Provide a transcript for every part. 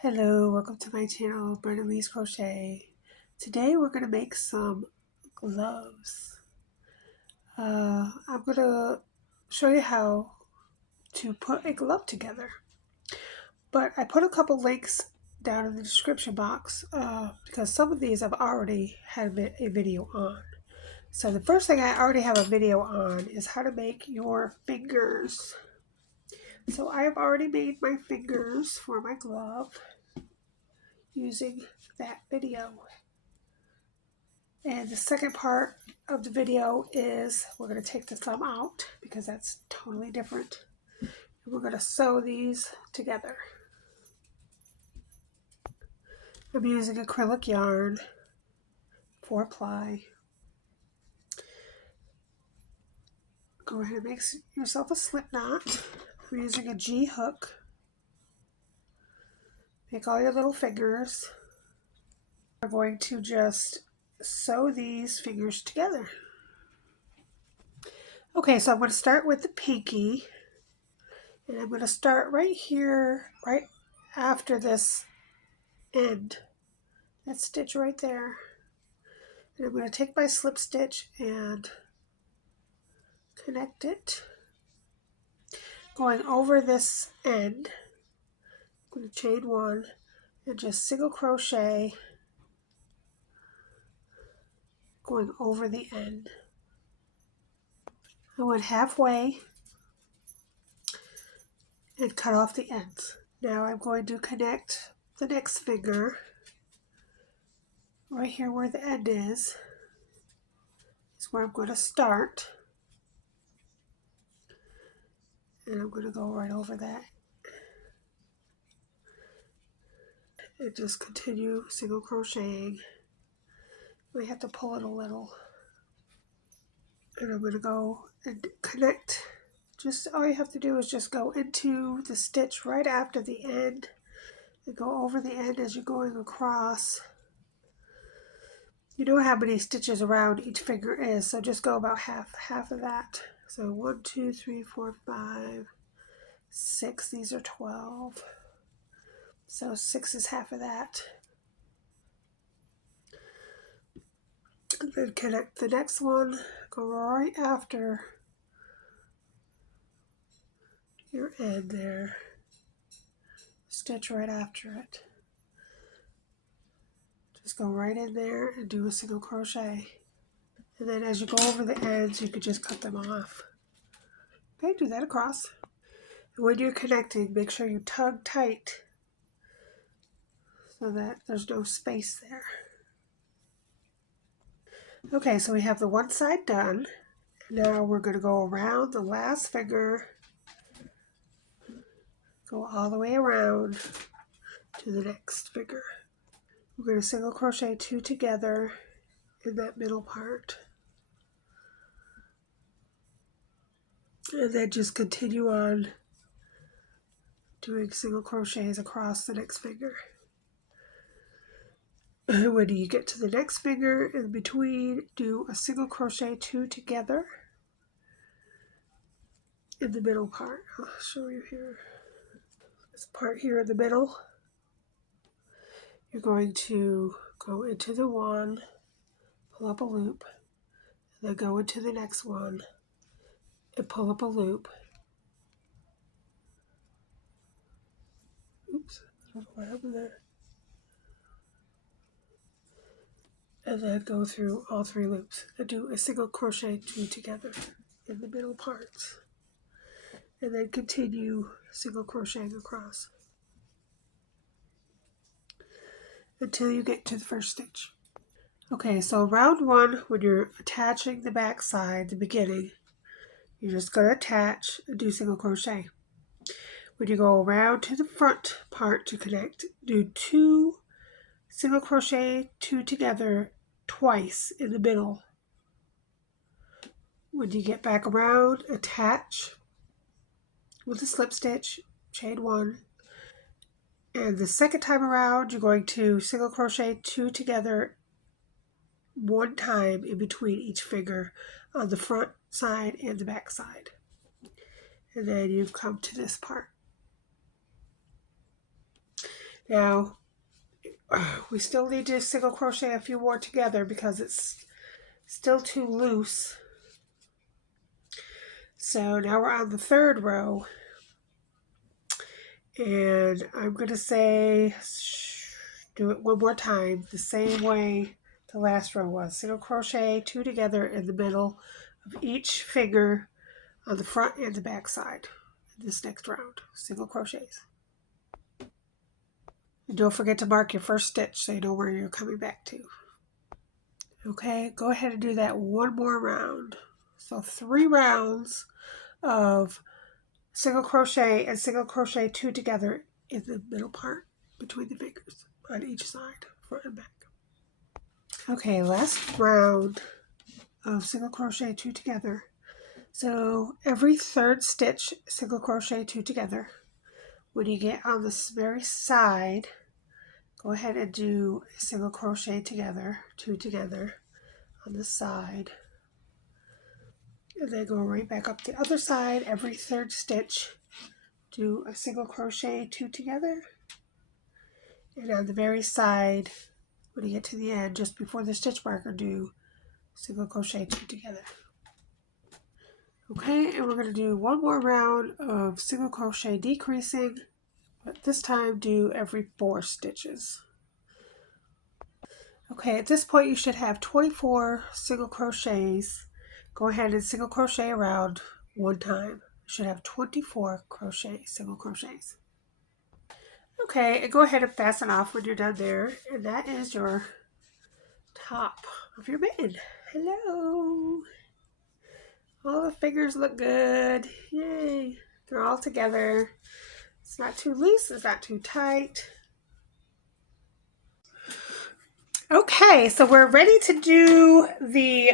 Hello, welcome to my channel, Brenda Lee's Crochet. Today we're going to make some gloves. I'm going to show you how to put a glove together. But I put a couple links down in the description box because some of these I've already had a video on. So the first thing I already have a video on is how to make your fingers. So I have already made my fingers for my glove using that video. And the second part of the video is we're going to take the thumb out because that's totally different. And we're going to sew these together. I'm using acrylic yarn, 4-ply. Go ahead and make yourself a slip knot. I'm using a G hook. Make all your little fingers. We're going to just sew these fingers together. Okay, so I'm going to start with the pinky. And I'm going to start right here, right after this end. That stitch right there. And I'm going to take my slip stitch and connect it. Going over this end, I'm going to chain one and just single crochet going over the end. I went halfway and cut off the ends. Now I'm going to connect the next finger right here where the end is where I'm going to start. And I'm going to go right over that. And just continue single crocheting. We have to pull it a little. And I'm going to go and connect. Just all you have to do is just go into the stitch right after the end and go over the end as you're going across. You know how many stitches around each finger is, so just go about half of that. So 1, 2, 3, 4, 5, 6. These are 12. So 6 is half of that. And then connect the next one. Go right after your end there. Stitch right after it. Just go right in there and do a single crochet. And then as you go over the ends, you could just cut them off. Okay, do that across. And when you're connecting, make sure you tug tight so that there's no space there. Okay, so we have the one side done. Now we're going to go around the last finger, go all the way around to the next finger. We're going to single crochet 2 together in that middle part. And then just continue on doing single crochets across the next finger. When you get to the next finger in between, do a single crochet 2 together in the middle part. I'll show you here. This part here in the middle, you're going to go into the one, pull up a loop, and then go into the next one and pull up a loop. Oops, I don't know what happened there. And then go through all 3 loops and do a single crochet 2 together in the middle parts. And then continue single crocheting across until you get to the first stitch. Okay, so round 1, when you're attaching the back side, the beginning, you're just going to attach and do single crochet. When you go around to the front part to connect, do 2 single crochet 2 together twice in the middle. When you get back around, attach with a slip stitch, chain 1, and the second time around you're going to single crochet 2 together 1 time in between each finger on the front side and the back side. And then you've come to this part. Now, we still need to single crochet a few more together because it's still too loose. So now we're on the third row, and I'm going to say, do it one more time the same way the last row was. Single crochet 2 together in the middle of each finger on the front and the back side. This next round, single crochets. And don't forget to mark your first stitch so you know where you're coming back to. Okay, go ahead and do that one more round. So 3 rounds of single crochet and single crochet 2 together in the middle part between the fingers on each side, front and back. Okay, last round of single crochet 2 together. So every third stitch, single crochet 2 together. When you get on this very side, go ahead and do a single crochet together, 2 together on the side. And then go right back up the other side. Every third stitch, do a single crochet 2 together. And on the very side, when you get to the end, just before the stitch marker, do single crochet 2 together. Okay, and we're going to do one more round of single crochet decreasing, but this time do every 4 stitches. Okay, at this point you should have 24 single crochets. Go ahead and single crochet around one time. You should have 24 single crochets. Okay, and go ahead and fasten off when you're done there, and that is your top of your mitten. Hello! All the fingers look good. Yay! They're all together. It's not too loose, it's not too tight. Okay, so we're ready to do the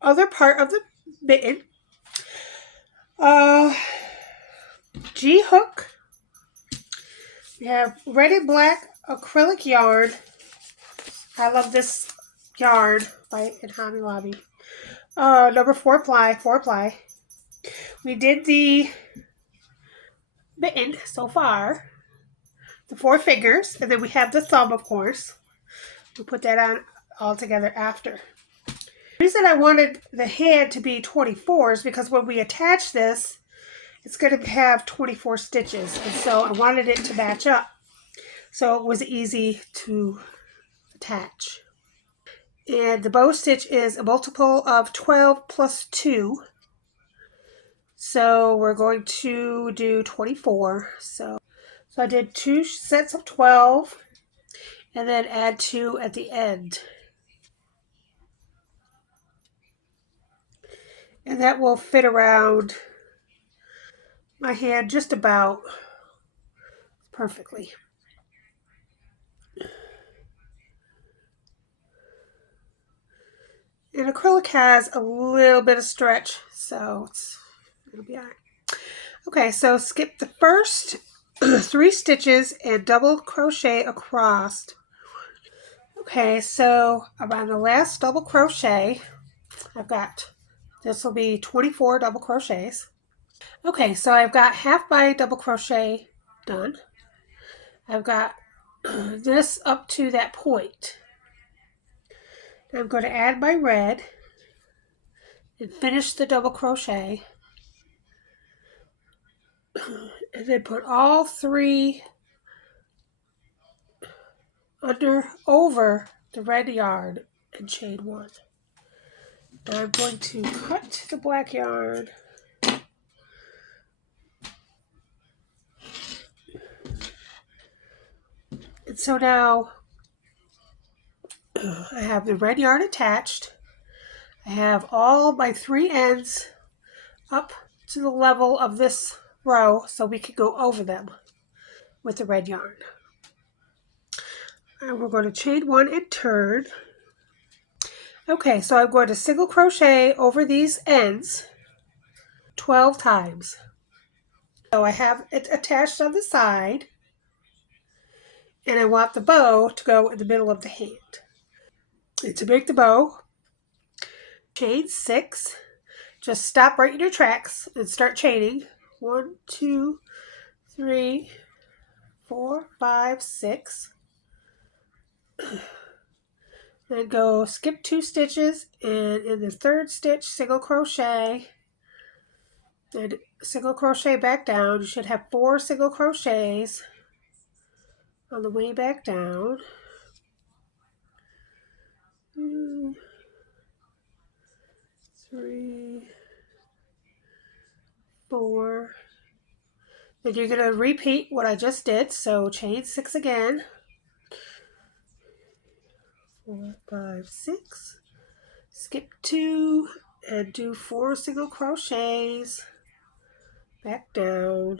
other part of the mitten. G-hook. We have red and black acrylic yarn. I love this yarn by Hobby Lobby. Number 4 ply. We did the mitten so far, the 4 fingers, and then we have the thumb, of course. We'll put that on all together after. The reason I wanted the hand to be 24 is because when we attach this, it's going to have 24 stitches, and so I wanted it to match up so it was easy to attach. And the bow stitch is a multiple of 12 plus 2, so we're going to do 24. So I did 2 sets of 12 and then add 2 at the end. And that will fit around my hand just about perfectly. And acrylic has a little bit of stretch, so it'll be all right. Okay, so skip the first 3 stitches and double crochet across. Okay, so around the last double crochet, this will be 24 double crochets. Okay, so I've got half my double crochet done. I've got this up to that point. I'm going to add my red and finish the double crochet. And then put all 3 over the red yarn and chain 1. And I'm going to cut the black yarn and so now I have the red yarn attached. I have all my 3 ends up to the level of this row so we can go over them with the red yarn. And we're going to chain 1 and turn. Okay, so I'm going to single crochet over these ends 12 times. So I have it attached on the side, and I want the bow to go in the middle of the hand. And to make the bow, chain 6. Just stop right in your tracks and start chaining. 1, 2, 3, 4, 5, 6. Then go skip 2 stitches, and in the third stitch single crochet, then single crochet back down. You should have 4 single crochets on the way back down. 2, 3, 4. Then you're going to repeat what I just did, so chain 6 again. 4, 5, 6. Skip 2 and do 4 single crochets back down.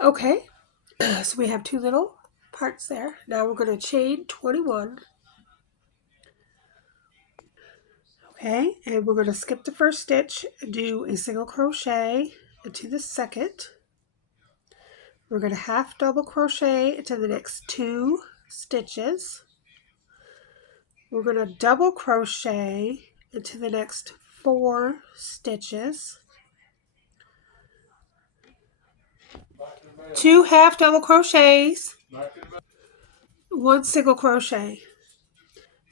Okay, so we have 2 little parts there. Now we're going to chain 21. Okay, and we're going to skip the first stitch and do a single crochet into the second. We're going to half double crochet into the next 2 stitches. We're going to double crochet into the next 4 stitches. 2 half double crochets, 1 single crochet.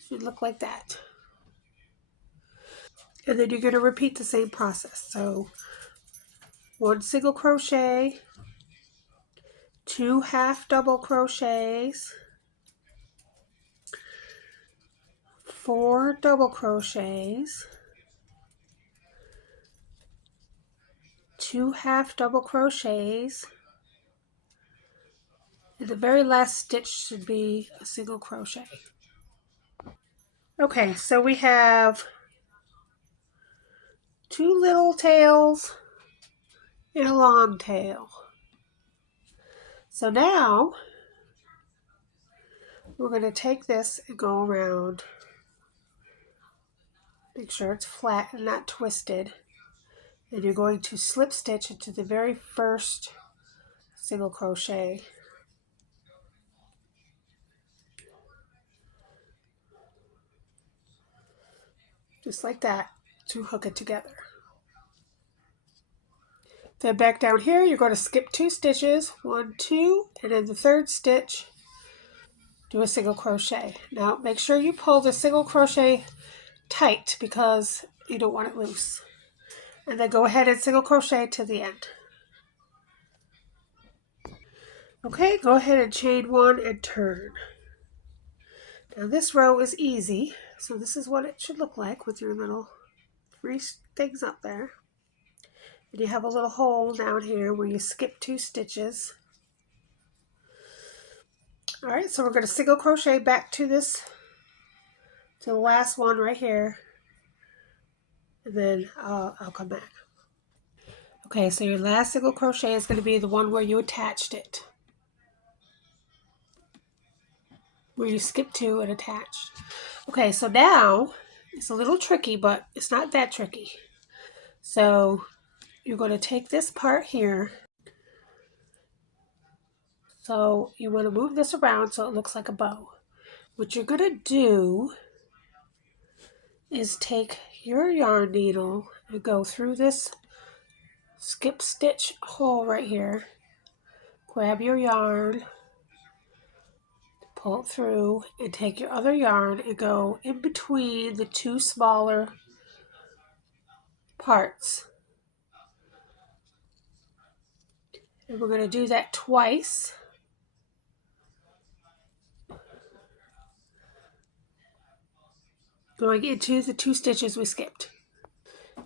Should look like that. And then you're going to repeat the same process. So 1 single crochet, 2 half double crochets, 4 double crochets, 2 half double crochets, and the very last stitch should be a single crochet. Okay, so we have 2 little tails and a long tail. So now we're going to take this and go around. Make sure it's flat and not twisted. And you're going to slip stitch into the very first single crochet. Just like that to hook it together. Then back down here, you're going to skip 2 stitches, 1, 2, and in the third stitch, do a single crochet. Now make sure you pull the single crochet tight because you don't want it loose. And then go ahead and single crochet to the end. Okay, go ahead and chain 1 and turn. Now this row is easy, so this is what it should look like with your little 3 things up there. And you have a little hole down here where you skip 2 stitches. Alright, so we're going to single crochet back to this, to the last one right here, and then I'll come back. Okay, so your last single crochet is going to be the one where you attached it, where you skipped 2 and attached. Okay, so now it's a little tricky, but it's not that tricky. So you're going to take this part here. So you want to move this around so it looks like a bow. What you're going to do is take your yarn needle and go through this skip stitch hole right here. Grab your yarn, pull it through, and take your other yarn and go in between the 2 smaller parts. And we're going to do that twice. Going into the 2 stitches we skipped.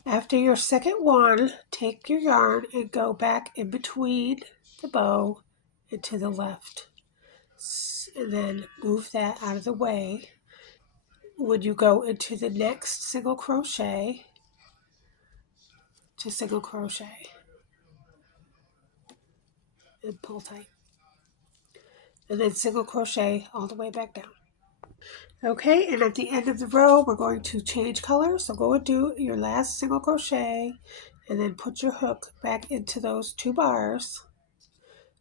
After your second one, take your yarn and go back in between the bow and to the left. And then move that out of the way. When you go into the next single crochet, to single crochet and pull tight. And then single crochet all the way back down. Okay, and at the end of the row, we're going to change colors. So go and do your last single crochet and then put your hook back into those 2 bars.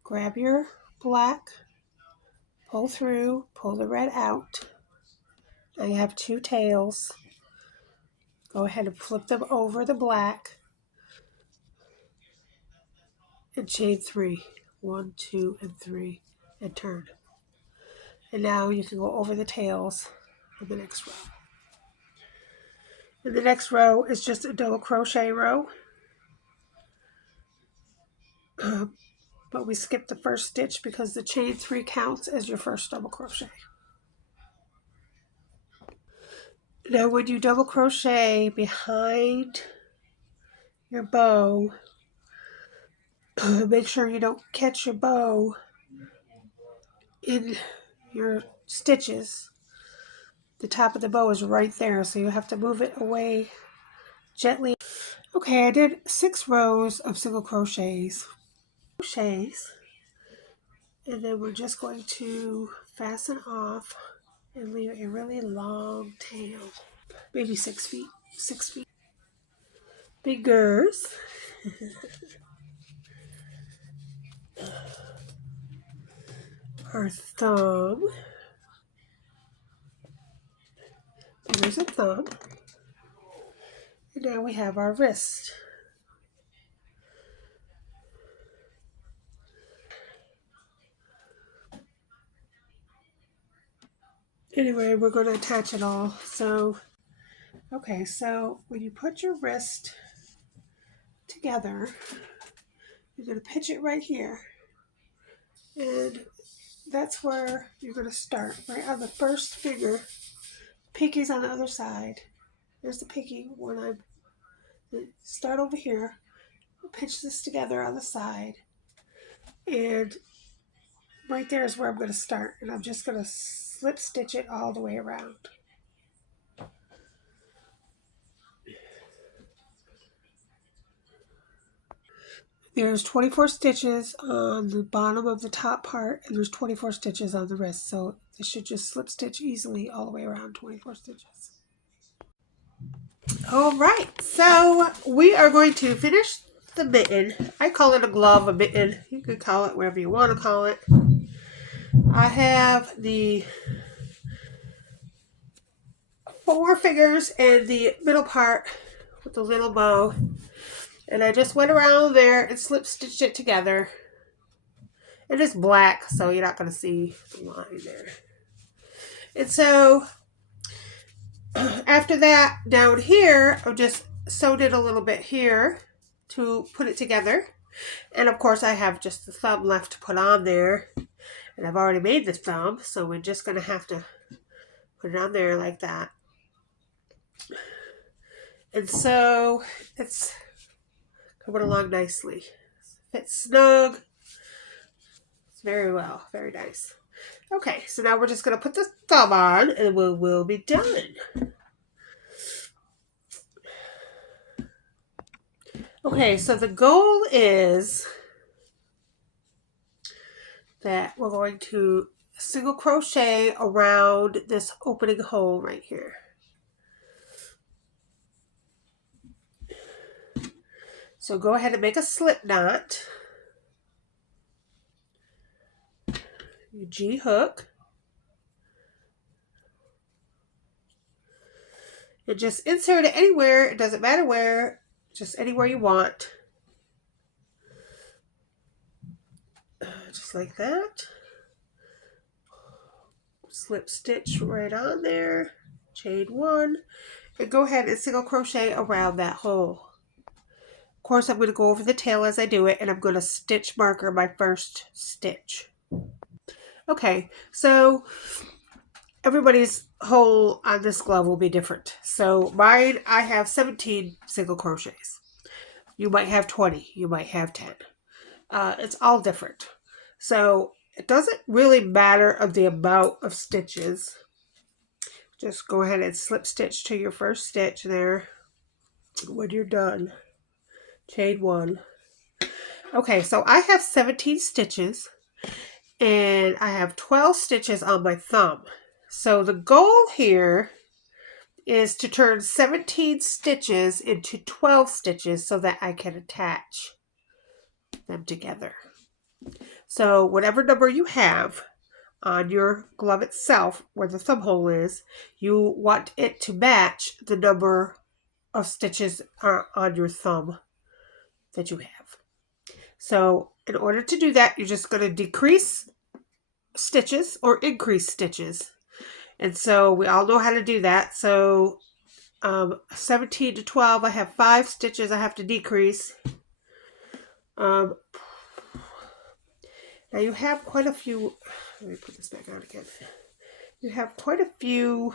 Grab your black, pull through, pull the red out. Now you have 2 tails. Go ahead and flip them over the black. and chain 3. 1, 2, and 3, and turn. And now you can go over the tails of the next row. And the next row is just a double crochet row. But we skipped the first stitch because the chain 3 counts as your first double crochet. Now when you double crochet behind your bow, make sure you don't catch your bow in your stitches. The top of the bow is right there, so you have to move it away gently. Okay, I did 6 rows of single crochets. And then we're just going to fasten off and leave a really long tail. Maybe 6 feet. 6 feet. Fingers. Our thumb. There's a thumb. And now we have our wrist. Anyway, we're going to attach it all. So, okay, so when you put your wrist together, you're going to pitch it right here. And that's where you're going to start, right on the first finger. Pinky's on the other side. There's the pinky. When I start over here, pitch this together on the side. And right there is where I'm going to start. And I'm just going to slip stitch it all the way around. There's 24 stitches on the bottom of the top part, and there's 24 stitches on the wrist. So this should just slip stitch easily all the way around, 24 stitches. All right, so we are going to finish the mitten. I call it a glove, a mitten. You can call it whatever you want to call it. I have the 4 fingers and the middle part with the little bow. And I just went around there and slip stitched it together. It is black, so you're not going to see the line there. And so after that, down here, I just sewed it a little bit here to put it together. And of course, I have just the thumb left to put on there. And I've already made the thumb, so we're just going to have to put it on there like that. And so it's coming along nicely. Fits snug. It's very well. Very nice. Okay, so now we're just going to put the thumb on and we'll be done. Okay, so the goal is that we're going to single crochet around this opening hole right here. So go ahead and make a slip knot. Your G hook. And just insert it anywhere. It doesn't matter where. Just anywhere you want. Just like that. Slip stitch right on there. Chain 1. And go ahead and single crochet around that hole. Of course, I'm going to go over the tail as I do it, and I'm going to stitch marker my first stitch. Okay, so everybody's hole on this glove will be different. So mine, I have 17 single crochets. You might have 20. You might have 10. It's all different. So it doesn't really matter of the amount of stitches. Just go ahead and slip stitch to your first stitch there. When you're done, chain 1. Okay, so I have 17 stitches. And I have 12 stitches on my thumb. So the goal here is to turn 17 stitches into 12 stitches so that I can attach them together. So whatever number you have on your glove itself, where the thumb hole is, you want it to match the number of stitches on your thumb that you have. So in order to do that, you're just going to decrease stitches or increase stitches. And so we all know how to do that. So 17 to 12, I have 5 stitches I have to decrease. Now you have quite a few, let me put this back on again. You have quite a few,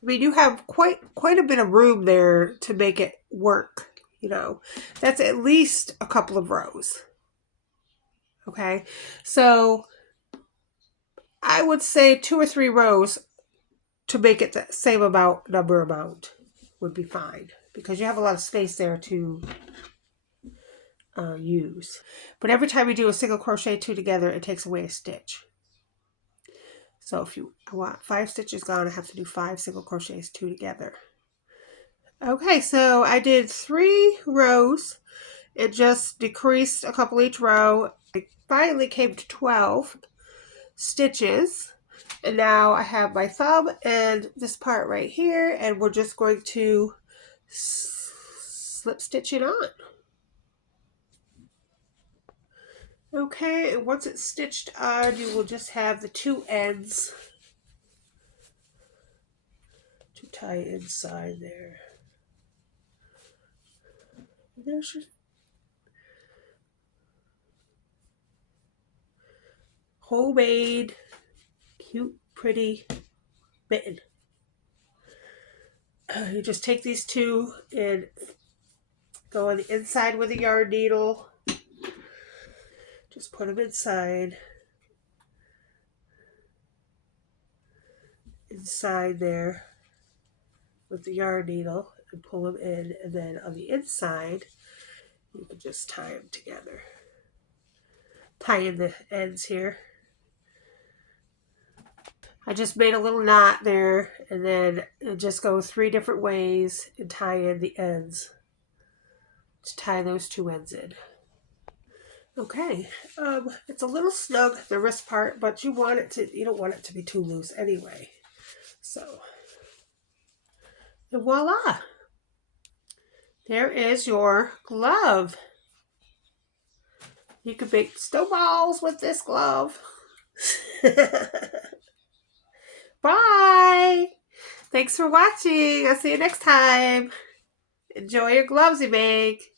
you have quite a bit of room there to make it work, you know. That's at least a couple of rows. Okay, so I would say 2 or 3 rows to make it the same number amount would be fine, because you have a lot of space there to use. But every time you do a single crochet 2 together, it takes away a stitch. So if I want 5 stitches gone, I have to do 5 single crochets 2 together. Okay, so I did 3 rows. It just decreased a couple each row. I finally came to 12 stitches. And now I have my thumb and this part right here, and we're just going to slip stitch it on. Okay, and once it's stitched on, you will just have the 2 ends to tie inside there. And there's your homemade, cute, pretty mitten. You just take these 2 and go on the inside with a yarn needle. Just put them inside there with the yarn needle and pull them in, and then on the inside you can just tie them together. Tie in the ends here. I just made a little knot there, and then just go 3 different ways and tie in the ends to tie those 2 ends in. Okay, it's a little snug, the wrist part, but you don't want it to be too loose anyway. So, and voila! There is your glove. You can make snowballs with this glove. Bye! Thanks for watching. I'll see you next time. Enjoy your gloves you make.